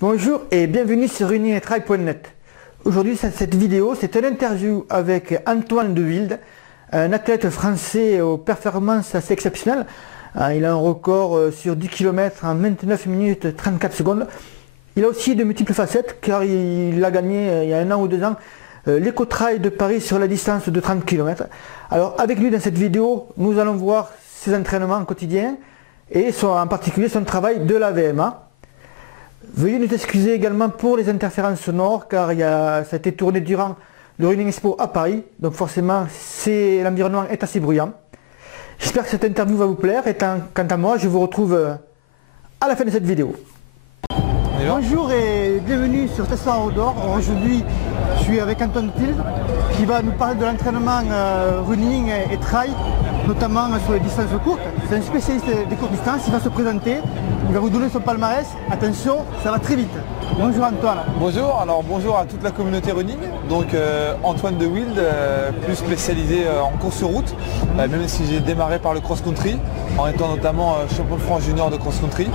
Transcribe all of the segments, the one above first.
Bonjour et bienvenue sur runningetry.net. Aujourd'hui, cette vidéo, c'est une interview avec Antoine De Wilde, un athlète français aux performances assez exceptionnelles. Il a un record sur 10 km en 29 minutes 34 secondes. Il a aussi de multiples facettes car il a gagné il y a 1 an ou 2 ans l'Eco-Trail de Paris sur la distance de 30 km. Alors avec lui dans cette vidéo, nous allons voir ses entraînements quotidiens et en particulier son travail de la VMA. Veuillez nous excuser également pour les interférences sonores car ça a été tourné durant le Running Expo à Paris, donc forcément l'environnement est assez bruyant. J'espère que cette interview va vous plaire et quant à moi, je vous retrouve à la fin de cette vidéo. Bonjour et bienvenue sur Tesla Outdoor. Aujourd'hui, je suis avec Antoine De Wilde qui va nous parler de l'entraînement running et trail, notamment sur les distances courtes. C'est un spécialiste des courtes distances, il va se présenter, il va vous donner son palmarès. Attention, ça va très vite. Bonjour Antoine. Bonjour, alors bonjour à toute la communauté running. Donc Antoine De Wilde, plus spécialisé en course sur route, même si j'ai démarré par le cross-country, en étant notamment champion de France junior de cross-country,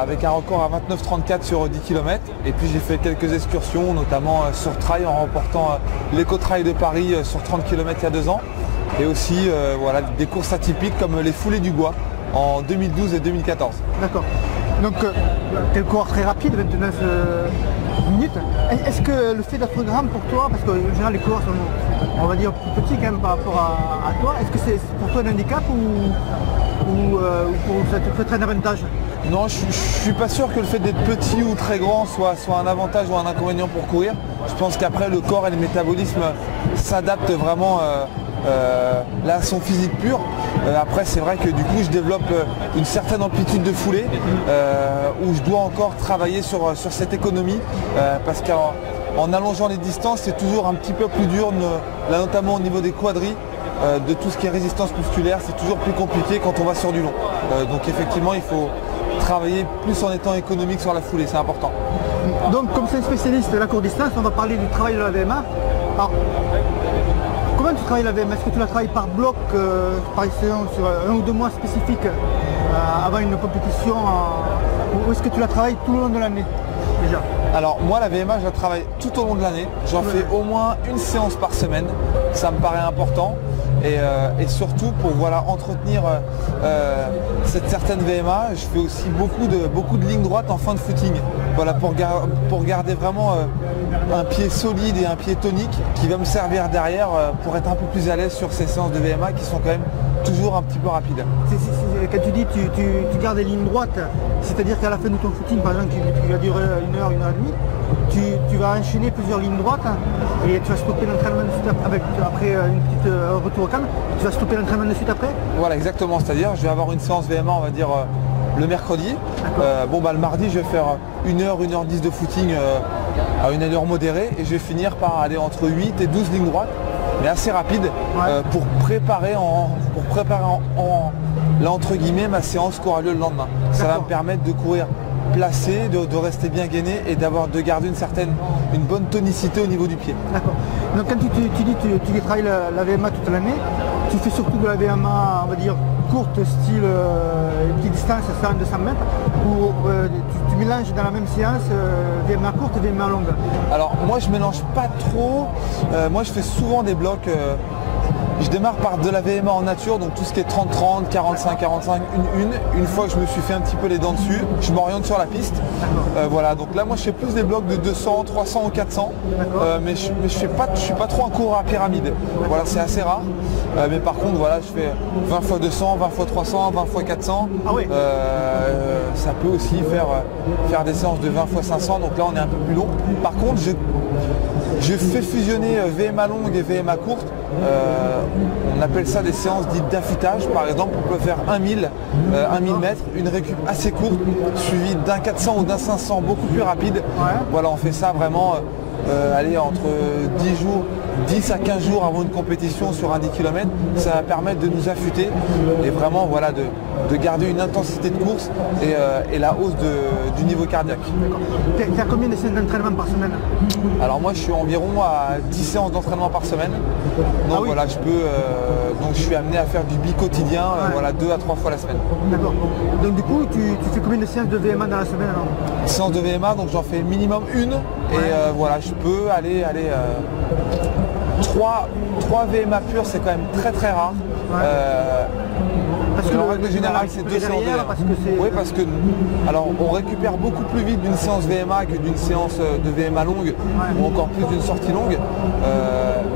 avec un record à 29,34 sur 10 km. Et puis j'ai fait quelques excursions, notamment sur trail, en remportant l'Eco-Trail de Paris sur 30 km il y a 2 ans. Et aussi voilà, des courses atypiques comme les foulées du bois en 2012 et 2014. D'accord. Donc tu es le coureur très rapide, 29 minutes. Est-ce que le fait d'être grand pour toi, parce qu'en général les coureurs sont, on va dire, plus petits quand même par rapport à toi, est-ce que c'est pour toi un handicap ou ça te fait très un avantage? Non, je ne suis pas sûr que le fait d'être petit ou très grand soit un avantage ou un inconvénient pour courir. Je pense qu'après le corps et le métabolisme s'adaptent vraiment là à son physique pur. Après c'est vrai que du coup je développe une certaine amplitude de foulée où je dois encore travailler sur cette économie parce qu'en allongeant les distances c'est toujours un petit peu plus dur, là notamment au niveau des quadris, de tout ce qui est résistance musculaire, c'est toujours plus compliqué quand on va sur du long. Donc effectivement il faut travailler plus en étant économique sur la foulée, c'est important. Donc comme c'est un spécialiste de la courte distance, on va parler du travail de la VMA. Alors, comment tu travailles la VMA? Est-ce que tu la travailles par bloc, par exemple sur 1 ou 2 mois spécifiques avant une compétition, ou est-ce que tu la travailles tout le long de l'année déjà? Alors moi la VMA je la travaille tout au long de l'année, j'en fais au moins une séance par semaine, ça me paraît important. Et surtout pour entretenir cette certaine VMA, je fais aussi beaucoup de lignes droites en fin de footing. Voilà, pour garder vraiment un pied solide et un pied tonique qui va me servir derrière pour être un peu plus à l'aise sur ces séances de VMA qui sont quand même toujours un petit peu rapides. Quand tu dis tu gardes les lignes droites, c'est-à-dire qu'à la fin de ton footing, par exemple, qui va durer 1 heure, 1 heure et demie, tu vas enchaîner plusieurs lignes droites et tu vas stopper l'entraînement de suite après une petite retour au calme, tu vas stopper l'entraînement de suite après? Voilà, exactement, c'est-à-dire je vais avoir une séance VMA, on va dire le mercredi. Le mardi je vais faire 1 heure, 1 heure 10 de footing à une allure modérée et je vais finir par aller entre 8 et 12 lignes droites, mais assez rapide, pour préparer là entre guillemets ma séance qui aura lieu le lendemain. Ça va me permettre de courir placé, de rester bien gainé et de garder une bonne tonicité au niveau du pied. D'accord. Donc quand tu dis tu travailles la VMA toute l'année, tu fais surtout de la VMA, on va dire, courte, style petite distance, 100-200 mètres, ou tu mélanges dans la même séance VMA courte et VMA longue? Alors moi je mélange pas trop, moi je fais souvent des blocs. Je démarre par de la VMA en nature, donc tout ce qui est 30-30, 45-45, 1-1. Une fois que je me suis fait un petit peu les dents dessus, je m'oriente sur la piste. Voilà, donc là moi je fais plus des blocs de 200, 300 ou 400, mais je suis pas trop un coureur à pyramide. Voilà, c'est assez rare. Mais par contre voilà, je fais 20 x 200, 20 x 300, 20 x 400. Ça peut aussi faire des séances de 20 x 500, donc là on est un peu plus long. Par contre je fais fusionner VMA longue et VMA courte. On appelle ça des séances dites d'affûtage. Par exemple, on peut faire 1000 mètres, une récup assez courte, suivie d'un 400 ou d'un 500 beaucoup plus rapide. Voilà, on fait ça vraiment entre 10 à 15 jours avant une compétition sur un 10 km. Ça va permettre de nous affûter et vraiment voilà, de garder une intensité de course et la hausse du niveau cardiaque. Tu as combien de séances d'entraînement par semaine? Alors moi je suis environ à 10 séances d'entraînement par semaine. Donc oui. voilà, donc je suis amené à faire du bi-quotidien, voilà, 2 à 3 fois la semaine. D'accord. Donc du coup, tu fais combien de séances de VMA dans la semaine alors? Séance de VMA, donc j'en fais minimum une. Et voilà, je peux aller 3 VMA purs, c'est quand même très très rare. Parce que en règle générale, c'est 2 séances de VMA. Oui, parce que alors on récupère beaucoup plus vite d'une séance VMA que d'une séance de VMA longue, ou encore plus d'une sortie longue.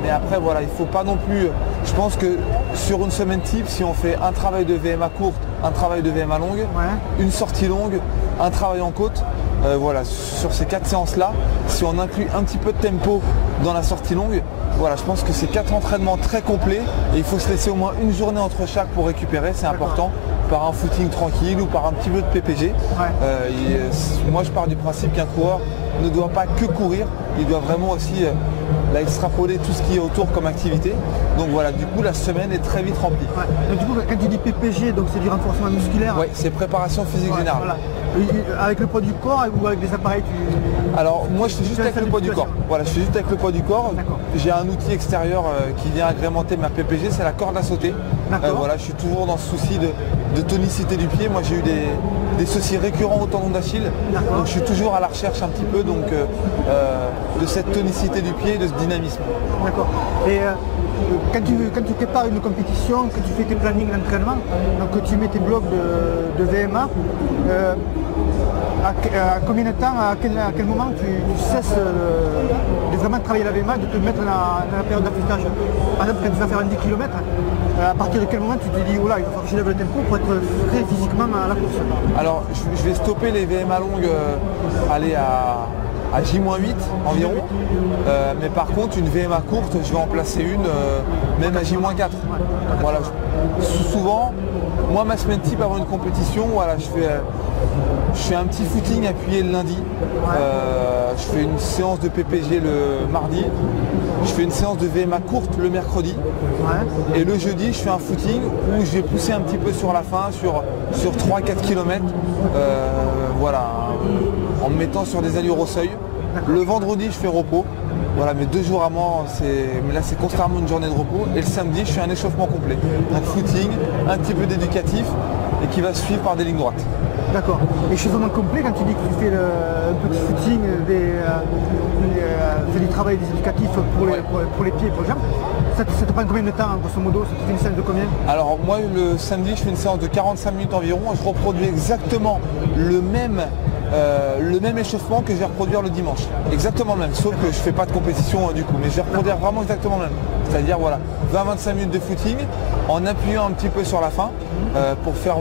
Mais après, voilà, il ne faut pas non plus. Je pense que sur une semaine type, si on fait un travail de VMA courte, un travail de VMA longue, une sortie longue, un travail en côte, voilà, sur ces 4 séances-là, si on inclut un petit peu de tempo dans la sortie longue, voilà, je pense que c'est 4 entraînements très complets et il faut se laisser au moins une journée entre chaque pour récupérer, c'est important, par un footing tranquille ou par un petit peu de PPG. Moi je pars du principe qu'un coureur ne doit pas que courir, il doit vraiment aussi extrapoler tout ce qui est autour comme activité. Donc voilà, du coup la semaine est très vite remplie. Donc, du coup quand tu dis PPG, donc c'est du renforcement musculaire. Oui, c'est préparation physique générale. Voilà. Avec le poids du corps ou avec des appareils Alors moi je suis juste avec le poids du corps. Voilà, je suis juste avec le poids du corps. J'ai un outil extérieur qui vient agrémenter ma PPG, c'est la corde à sauter. Voilà, je suis toujours dans ce souci de tonicité du pied. Moi j'ai eu des soucis récurrents au tendon d'Achille. Donc je suis toujours à la recherche un petit peu de cette tonicité du pied et de ce dynamisme. D'accord. Et quand tu prépares une compétition, que tu fais tes plannings d'entraînement, donc que tu mets tes blocs de VMA, à combien de temps, à quel moment tu cesses de vraiment travailler la VMA, de te mettre dans la période d'affûtage? Par exemple, quand tu vas faire un 10 km, à partir de quel moment tu te dis, oh là, il va falloir que je lève le tempo pour être prêt physiquement à la course? Alors, je vais stopper les VMA longues, aller à J-8 environ, mais par contre une VMA courte je vais en placer une même à J-4. Voilà, souvent moi ma semaine type avant une compétition, voilà, je fais un petit footing appuyé le lundi, je fais une séance de PPG le mardi, je fais une séance de VMA courte le mercredi, et le jeudi je fais un footing où je vais pousser un petit peu sur la fin sur 3-4 km, voilà, en me mettant sur des allures au seuil. Le vendredi je fais repos, voilà, mais 2 jours avant, mais là c'est constamment une journée de repos, et le samedi je fais un échauffement complet, un footing, un petit peu d'éducatif et qui va se suivre par des lignes droites. D'accord. Échauffement complet, quand tu dis que tu fais un petit footing, du travail des éducatifs pour les pieds et pour les jambes, ça te prend combien de temps grosso modo? Ça te fait une séance de combien? Alors moi le samedi je fais une séance de 45 minutes environ, je reproduis exactement le même échauffement que je vais reproduire le dimanche. Exactement le même, sauf que je ne fais pas de compétition du coup, mais je vais reproduire vraiment exactement le même. C'est-à-dire voilà, 20-25 minutes de footing en appuyant un petit peu sur la fin pour faire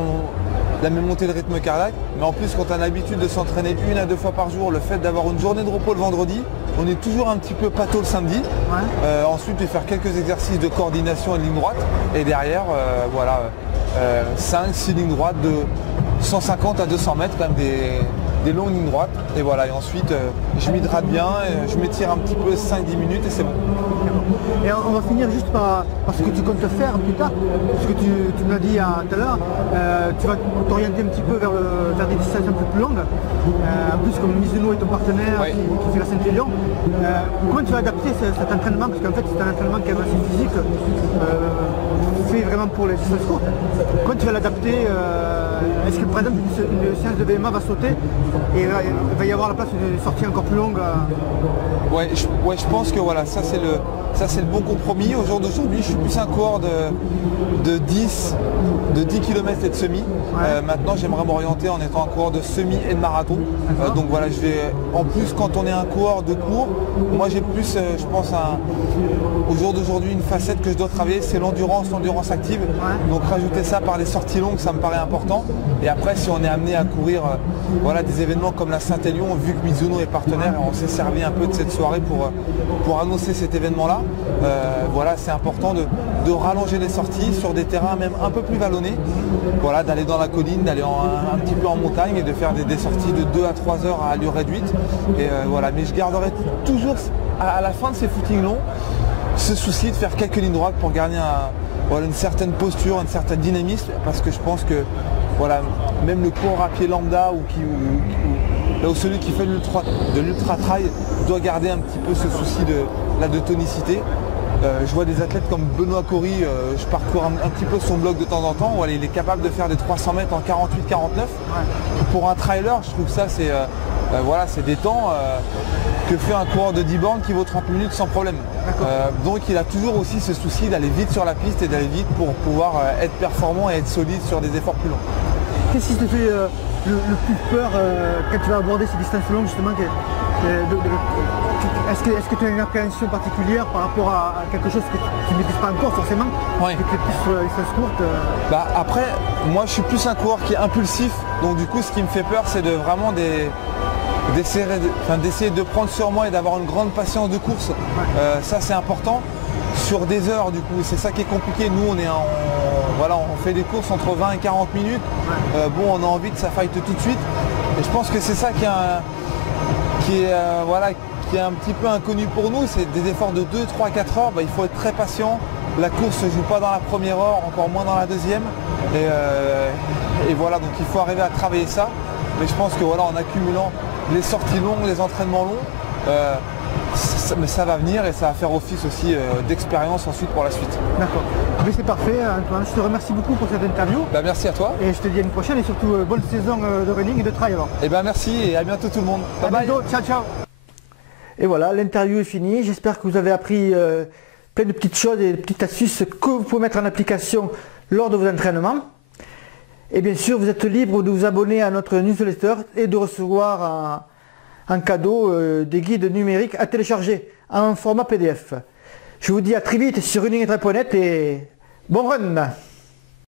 la même montée de rythme cardiaque. Mais en plus quand on a l'habitude de s'entraîner 1 à 2 fois par jour, le fait d'avoir une journée de repos le vendredi, on est toujours un petit peu pâteau le samedi. Ensuite je vais faire quelques exercices de coordination et de ligne droite. Et derrière, voilà, 5-6 lignes droites de 150 à 200 mètres, quand même des longues lignes droites. Et voilà, et ensuite je m'hydrate bien, et je m'étire un petit peu 5-10 minutes et c'est bon. Et on va finir juste par ce que tu comptes faire plus tard, parce que tu me l'as dit tout à l'heure, tu vas t'orienter un petit peu vers des distances un peu plus longues. En plus comme Mizuno est ton partenaire qui fait la Saint-Élion, comment tu vas adapter cet entraînement, parce qu'en fait c'est un entraînement qui est assez physique, fait vraiment pour les distances courtes. Comment tu vas l'adapter? Est-ce que par exemple une séance de VMA va sauter et il va y avoir la place d'une sortie encore plus longue? Ouais, je pense que voilà, ça c'est le bon compromis. Au jour d'aujourd'hui, je suis plus un coureur de 10 km et de semi. Maintenant, j'aimerais m'orienter en étant un coureur de semi et de marathon. Donc voilà, en plus, quand on est un coureur de cours, moi j'ai plus, je pense, au jour d'aujourd'hui, une facette que je dois travailler, c'est l'endurance active. Donc rajouter ça par des sorties longues, ça me paraît important. Et après, si on est amené à courir voilà, des événements comme la Saint-Élion, vu que Mizuno est partenaire, on s'est servi un peu de cette soirée pour annoncer cet événement-là. Voilà, c'est important de rallonger les sorties sur des terrains même un peu plus vallonnés. Voilà, d'aller dans la colline, d'aller un petit peu en montagne et de faire des sorties de 2 à 3 heures à allure réduite. Et voilà, mais je garderai toujours à la fin de ces footings longs ce souci de faire quelques lignes droites pour garder une certaine posture, un certain dynamisme, parce que je pense que voilà, même le coureur à pied lambda là où celui qui fait de l'ultra trail doit garder un petit peu ce souci de tonicité. Je vois des athlètes comme Benoît Cory, je parcours un petit peu son blog de temps en temps, où il est capable de faire des 300 mètres en 48-49. Ouais. Pour un trailer, je trouve ça c'est des temps que fait un coureur de 10 bornes qui vaut 30 minutes sans problème. Donc il a toujours aussi ce souci d'aller vite sur la piste et d'aller vite pour pouvoir être performant et être solide sur des efforts plus longs. Qu'est-ce qui te fait le plus peur quand tu vas aborder ces distances longues justement est-ce que tu as une appréhension particulière par rapport à quelque chose que tu ne maîtrises pas encore forcément? Oui. Et que tu es plus sur la distance courte Après, moi je suis plus un coureur qui est impulsif, donc du coup ce qui me fait peur c'est de vraiment d'essayer de prendre sur moi et d'avoir une grande patience de course. Ouais. Ça c'est important. Sur des heures du coup, c'est ça qui est compliqué. Nous on fait des courses entre 20 et 40 minutes. Ouais. On a envie que ça fight tout de suite. Et je pense que c'est ça qui est un petit peu inconnu pour nous, c'est des efforts de 2, 3, 4 heures, il faut être très patient. La course ne se joue pas dans la première heure, encore moins dans la deuxième. Et voilà, donc il faut arriver à travailler ça. Mais je pense que voilà, en accumulant les sorties longues, les entraînements longs, mais ça va venir et ça va faire office aussi d'expérience ensuite pour la suite. D'accord. Mais c'est parfait Antoine, je te remercie beaucoup pour cette interview. Merci à toi. Et je te dis à une prochaine et surtout bonne saison de running et de trail alors. Merci et à bientôt tout le monde. Bye bye. Ciao ciao. Et voilà, l'interview est finie. J'espère que vous avez appris plein de petites choses et de petites astuces que vous pouvez mettre en application lors de vos entraînements. Et bien sûr, vous êtes libre de vous abonner à notre newsletter et de recevoir en cadeau des guides numériques à télécharger en format PDF. Je vous dis à très vite sur runningtrail.net et bon run!